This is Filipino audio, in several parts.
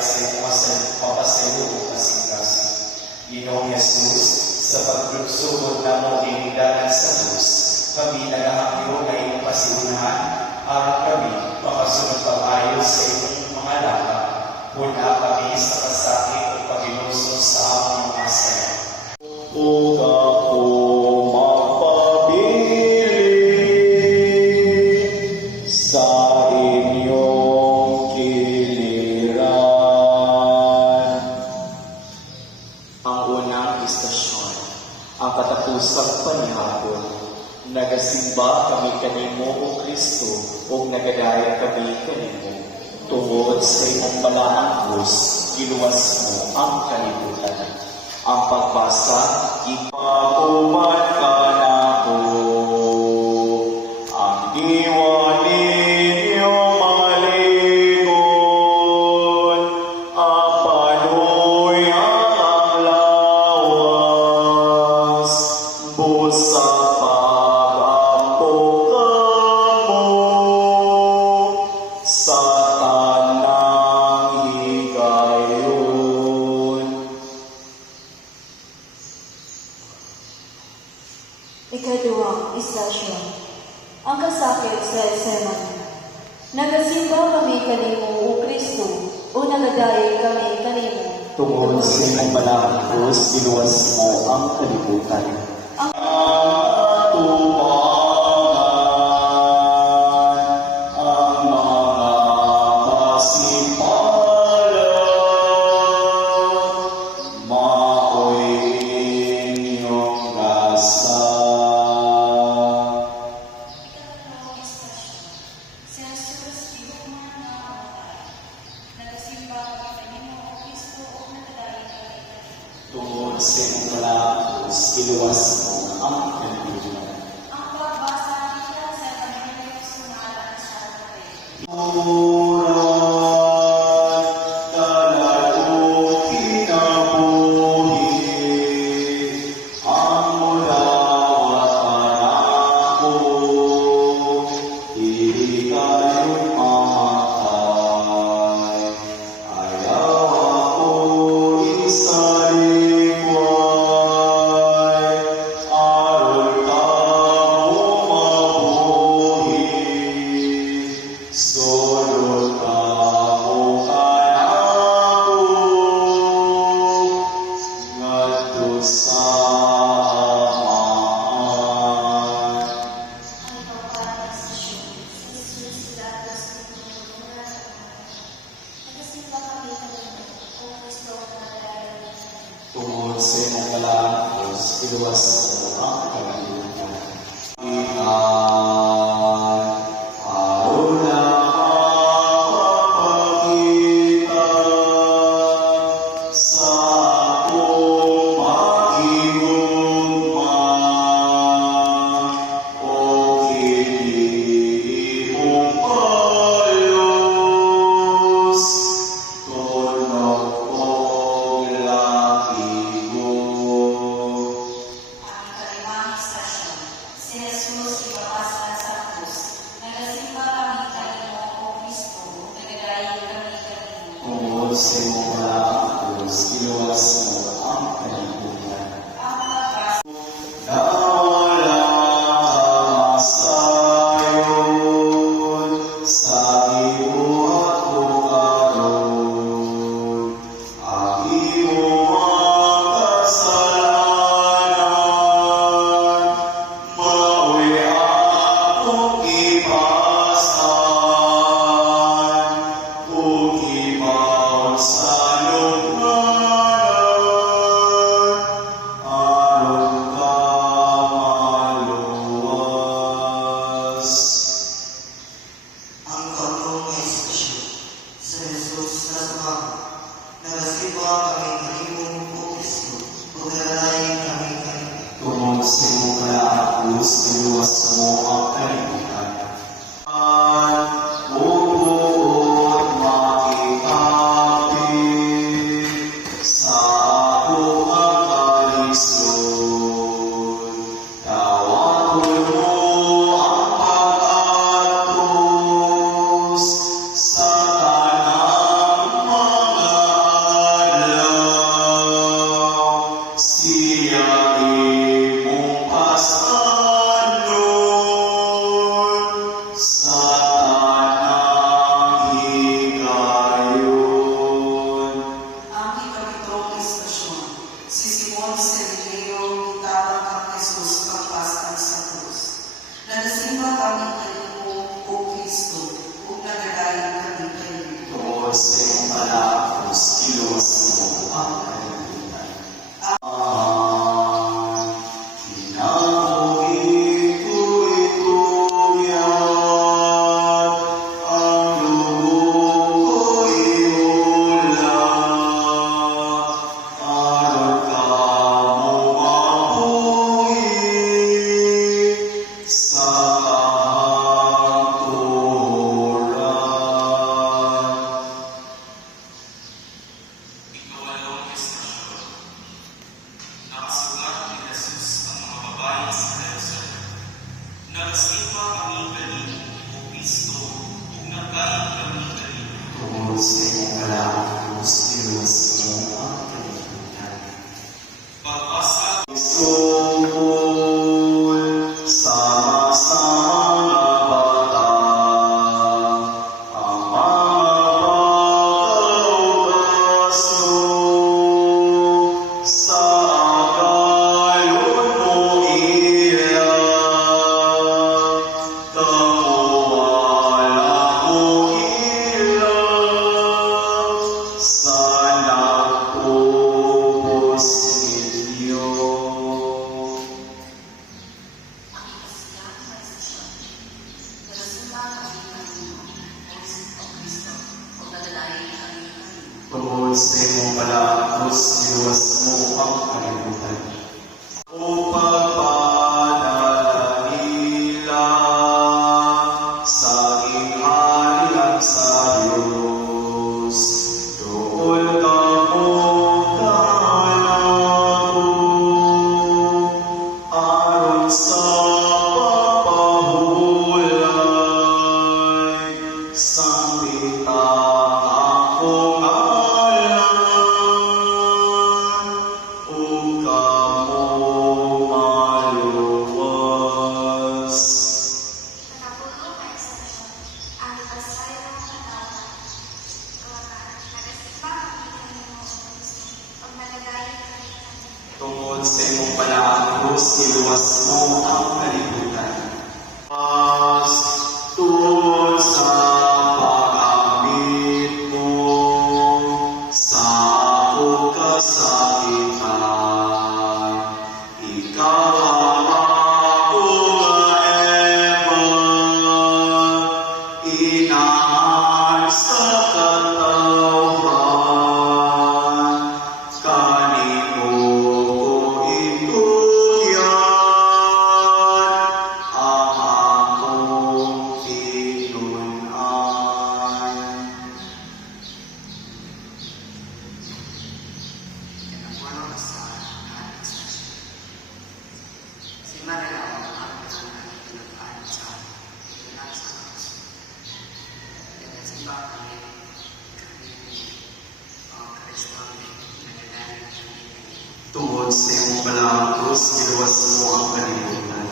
papasayo o kasing-kasing. Ginoong Jesus, sa paglugsugod na mo inidanan sa Diyos, kami nagahakyo na iyong pasiunahan, aron kami makasunod pag-ayos sa iyong mga lakad. Una kami sa kasakit o pag-inuso sa aming mga saya. Huwag ako mapabili sa inyong giliran. Ang unang istasyon, ang katapusang panihapon. Nagasimba kami kanimo, O Kristo, o nagadaya kami kanimo. Tungod sa imong balaang krus, giluwas mo ang kalibutan. Ang pagbasa, ipaguman ka na ko. Ang diwa ninyong mga ligon, apanoy ang lawas, busa pag-ampukan mo sa tanang higayon. Ikaduhang istasyon, ang kasakit sa Getsemani. Nagasimba kami kanimo, O Kristo, o nagadayay kami kanimo. Tungod sa imong balaang krus, giluwas mo ang kalibutan. Ang tungod sa imong balaang krus, giluwas mo ang kalibutan. ang pagbasa nila sa Evangelyo sumala sa Pare. Tungod sa imong balaang krus, giluwas mo ang kalibutan. Aron na makapakita sa akong pag-igugma, o kini imong kalos, tulog kong lakigo. Ang ikalimang istasyon, si Jesus ipapasa misteryo gitabang kang Jesus pagpasag sa krus. Nagasimba kami kanimo, O Kristo, ug nagadayon kami kanimo. Tungod sa iyong malakos, iluwas mo ang kalibutan. Ikawalong estasyon. Nakasulat ni Jesus ang mga babae sa Jerusalem. Nagsimba kami kanino, O Kristo, ug nagkain kami kanino. Tungod sa iyong malakos, iluwas mo ang kalibutan. Pagbasa Sama-sama bata, ang mga pagkaugaso, sa agayon mo iyan, kamuwala mo iyan, sa nagpupos ninyo. Tungod sa iyong malakos, iluwas mo ang kalibutan. O pagpanalangila sa ingharian sa Diyos, doon ka mo kalabo, aron sa papahulay, sambita akong o kamo maluwas. Nakapulong ay estasyon, ang pasayo ng katawan. Nagasimba kami kanimo, O Kristo, ug nagadayon kami kanimo. Tungod sa iyong malakos, iluwas mo ang kalibutan. Tungod sa pag-amit mo sa ako kasakitan, ikaw ang akong Eva, inaan sa katawhan, kanino ko itugyan ang akong tinunan. Pinagwala sa estasyon. Si Maria ang pinagkaan sa krus. Nagasimba kami kanimo, O Kristo, nagadayon kami kanimo. Tungod sa iyong malakos, iluwas mo ang kalibutan.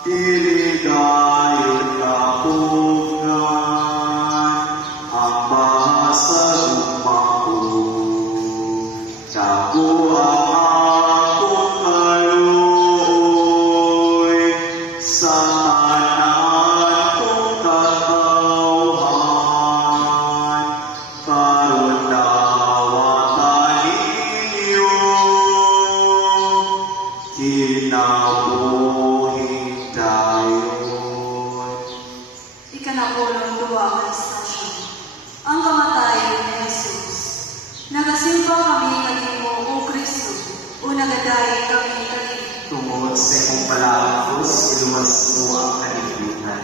Piligayon ka pungan, ang mahasag mako. Dako ang akong kaluoy, sa tanan kong katawhan, karon dawatan ninyo, kinabuhi dayon. Ikanapulong duwa ka estasyon, ang kamatayon ni Jesus. Nagasimba kami kanimo, O Kristo, o nagadayon kami kanimo. Tungod sa iyong malakos, iluwas mo ang kalibutan.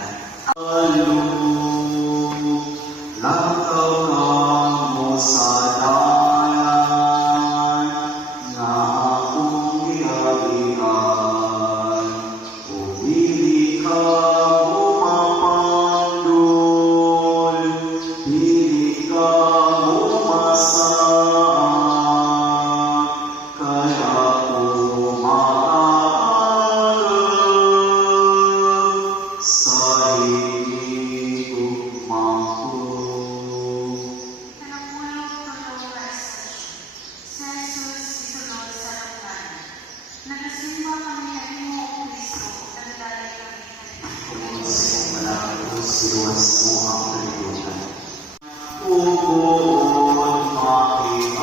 Lakaw ka mo sa dalan, nga akong ihagian. Pumili ka mo mapandol, pili ka mo masaan, kaya ko maaarap sa hinig ko. Nagsimba kami kanimo, O Kristo, nagdalay kami kanimo. Tungod sa iyong malakos, luwas mo ang kalibutan. Ugod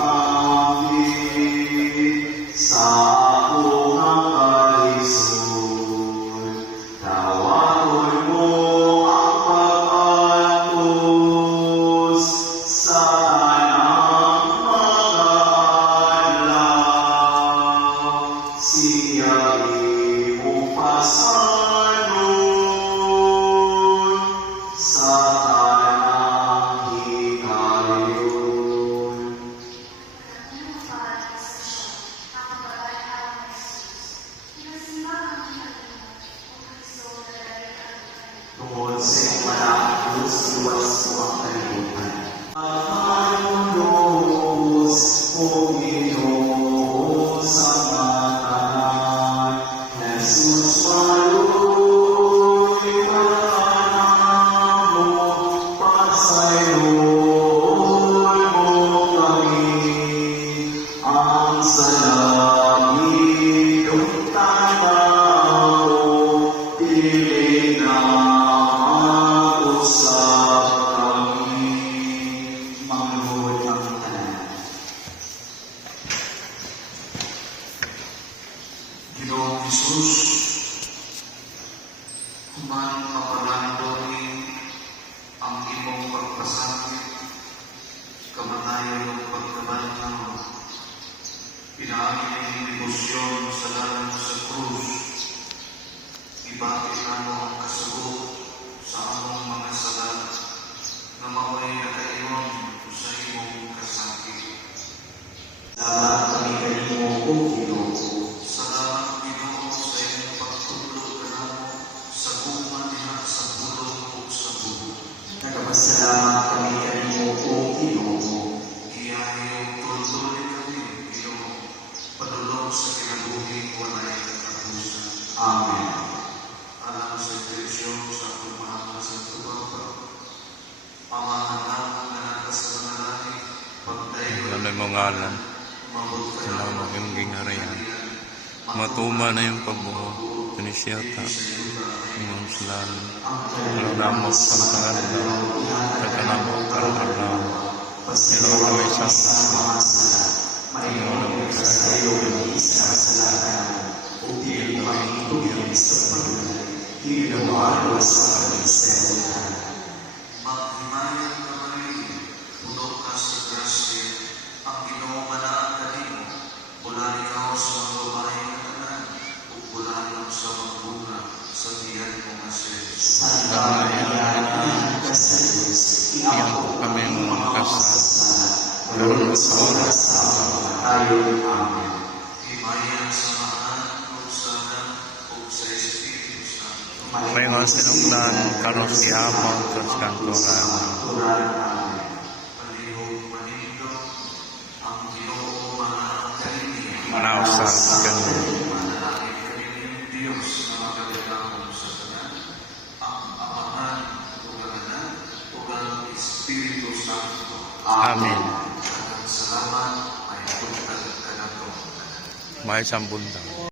makiamit sa akong kalisod. Tawagon mo ang pag-atos sa tanang mag-aalaw. Siya imong pasanon sa tanang higayon. Tungod sa iyong malakos, luwas mo ang kalibutan. Pagkalulos, O Ginoo, sa matanan, Jesus, maluloy pananan mo, pasayloy mo kami, ang salangit o tanaw, piling na mag-usap kami, mangluhod ang tanan. Ginoong Jesus, human mapalandori ang imong pagpasakit, kamatayon ng pagkabantaw, pinaagi ng debosyon sa lalan sa krus, ibati namo ang kasagot sa among mga sala, na mao'y nakaiyon sa imong kasakit. Salamat kami kanimo, O Ginoo. Salamat Ginoo sa iyong pagtulog kanamo sa guma diha sa bulong ug sa buho. Nagpasalamat kami kanimo, O Ginoo. Iyahay tultuloy kami, Ginoo, padulong sa kinabuhing walay katapusan. Amen. Alam sa intensyon sa akong mahal sa Papa, pamahalang na natas sa mga langit, pagdayo Alam mo ngalan, mabot ka na salamat yung gingarayan. Matuma na yung pagbuho, tunisiyata, ingon selalu. Kalau damos sa kaalaw, taganamo kaalaw. Ilo kami sa Ingon ang kasayo, maghimayan ka Maria, puno ka sa grasya, ang Ginoo manaan kanimo, mula ikaw sa mga babae na tanan, ug mula lang sa mga bunga sa tiyan mo nga Jesus. Santa Maria, Kasalus, Iyan po kami mga kasal. Karoon sa oras tayo. Amen. Himayan sa mahal, ug sana, ug sa Espiritu Santo. may mga sinuklan, karoon si Amon, sa kantoran. Palihog manindo, ang Ginoo manaan kanimo. Nausan ganun. Manalangin kanimo Diyos na magkalilangan sa tanan, ang Amahan, ug ang Anak, ug ang Espiritu Santo. Amen. Salamat ay tugtag kanato. May sambundang.